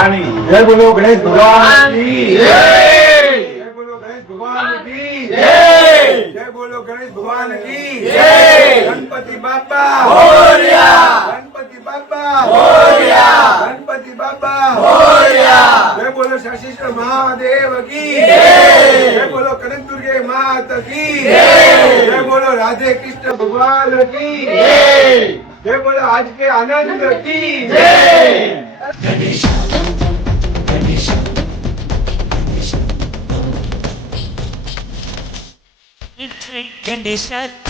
आणि जय बोलो गणेश भगवान की जय बोलो गणेश भगवान की जय बोलो गणेश भगवान की गणपती बाप्पा मोरया, गणपती बाप्पा मोरया, गणपती बाप्पा मोरया, जय बोलो शाशीश्वर महादेव की जय बोलो कनकदुर्गे माता की जय बोलो राधे कृष्ण भगवान की जय बोलो आज के आनंद की जय। गणेशात